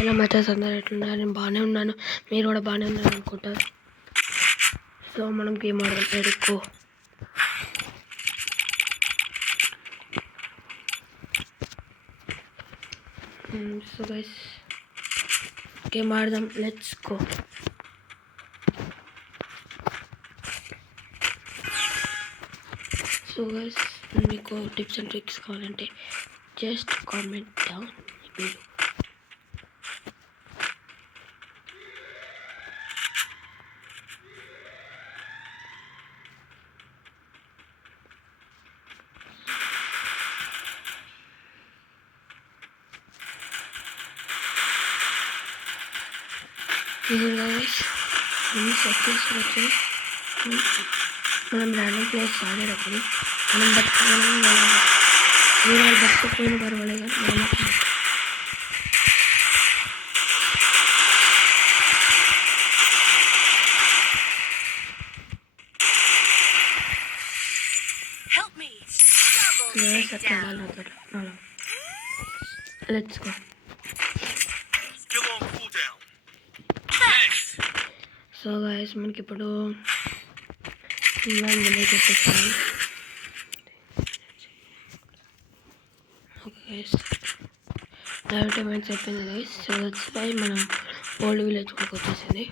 ఎలా మచాస్ అందరూ ఎట్లున్నారు? నేను బాగానే ఉన్నాను, మీరు కూడా బాగానే ఉన్నారు అనుకుంటారు. సో మనం గేమ్ ఆడదాం. ఎడుకో సో గైస్ గేమ్ ఆడదాం, లెట్స్ గో. సో గైస్ మీకు టిప్స్ అండ్ ట్రిక్స్ కావాలంటే జస్ట్ కామెంట్ డౌన్ బిలో. ఇది గైస్ అన్ని సెట్టింగ్స్ వచ్చి మనం ర్యాండమ్ ప్లేస్ ఆడేటప్పుడు మనం వేరే వాళ్ళు బతకపోయిన పర్వాలేదు కానీ మనం లెట్స్ గో. సో గైస్ మనకి ఇప్పుడు విలేజ్ వచ్చేస్తాను. ఓకే గైస్ డెవలప్మెంట్స్ అయిపోయింది గైస్. సో దట్స్ వై మనం ఓల్డ్ విలేజ్ కూడా వచ్చేసింది.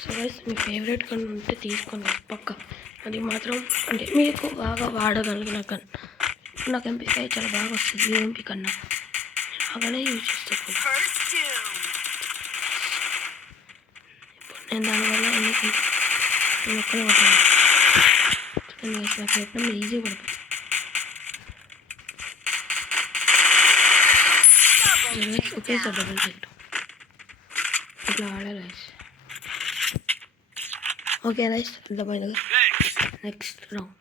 సో గైస్ మీ ఫేవరెట్ గన్ ఉంటే తీసుకోండి పక్క. అది మాత్రం అంటే మీకు బాగా వాడగలిగిన గన్. నాకు ఎంపీ చాలా బాగా వస్తుంది ఎంపీ కన్నా, బాగానే యూజ్ చేస్తాను. ఇప్పుడు నేను దానివల్ల నేను ఒక్కడే కొట్టాను. నాకు ఎప్పుడన్నా ఈజీ పడుతుంది. ఒకేసారి డబుల్ చెట్టు ఇట్లా ఆడాలి గైస్. ఓకే గైస్ అర్థమైనగా నెక్స్ట్ రౌండ్.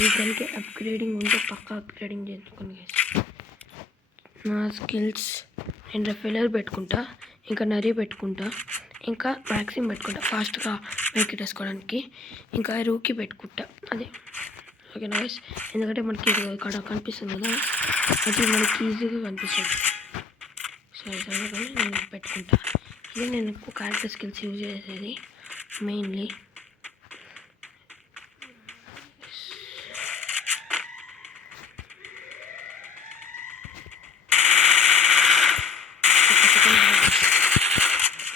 ఈ గన్కి అప్గ్రేడింగ్ ఉంటే పక్కా అప్గ్రేడింగ్ చేసుకోండి గైస్. నా స్కిల్స్ నేను రెఫెలర్ పెట్టుకుంటా, ఇంకా నరీ పెట్టుకుంటా, ఇంకా మ్యాక్సిమం పెట్టుకుంటా ఫాస్ట్గా వెనక్కి వేసుకోవడానికి, ఇంకా రూకి పెట్టుకుంటా. అదే ఓకేనా గైస్, ఎందుకంటే మనకి ఇక్కడ కనిపిస్తుంది కదా, అది మనకి ఈజీగా కనిపిస్తుంది. సరే సరే కానీ నేను పెట్టుకుంటా. ఇది నేను ఎక్కువ క్యారెక్టర్ స్కిల్స్ యూజ్ చేసేది మెయిన్లీ.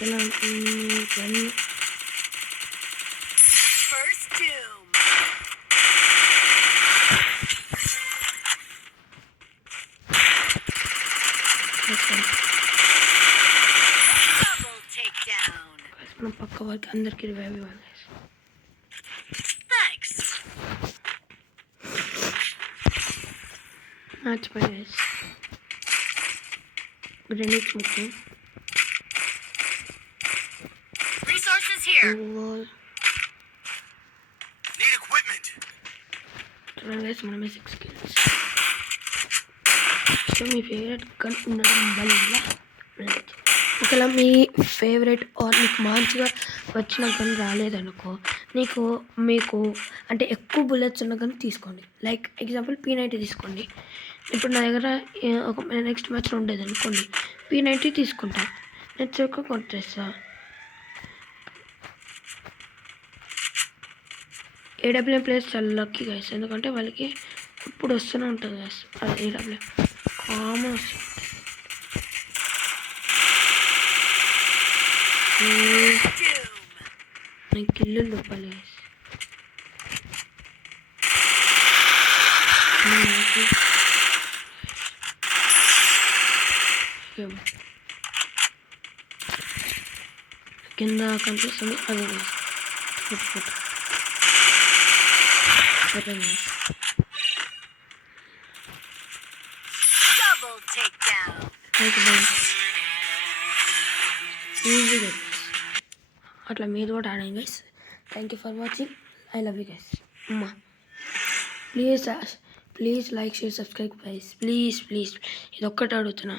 ఎలా కానీ మనం పక్క వారికి అందరికీ రివైవ్ ఇవ్వాలి. మ్యాచ్ పై గ్రెనేడ్స్ మొత్తం చూడండి మనమే 6 kills. సో మీ ఫేవరెట్ గన్ ఉండడం వల్ల ఒకవేళ మీ ఫేవరెట్ ఆర్ మీకు మంచిగా వచ్చిన గన్ రాలేదనుకో, మీకు అంటే ఎక్కువ బుల్లెట్స్ ఉన్న గన్ తీసుకోండి. లైక్ ఎగ్జాంపుల్ P90 తీసుకోండి. ఇప్పుడు నా దగ్గర ఒక నెక్స్ట్ మ్యాచ్లో ఉండేది అనుకోండి, P90 తీసుకుంటా, నెక్స్ట్ ఒక కొట్టేస్తా. AWM ప్లేయర్స్ చాలా లక్కీ గైస్, ఎందుకంటే వాళ్ళకి ఇప్పుడు వస్తూనే ఉంటుంది గైస్. AWM కామన్ వస్తుంది. నేను కిల్లు లోపాలి గైస్. కింద కనిపిస్తుంది అది గైస్. అయిపోతుంది ఈజీగా. అట్లా మీరు కూడా ఆడండి guys. Thank you for watching. I love you guys. అమ్మా please please like share subscribe guys. Please ఇది ఒక్కటి అడుగుతున్నా.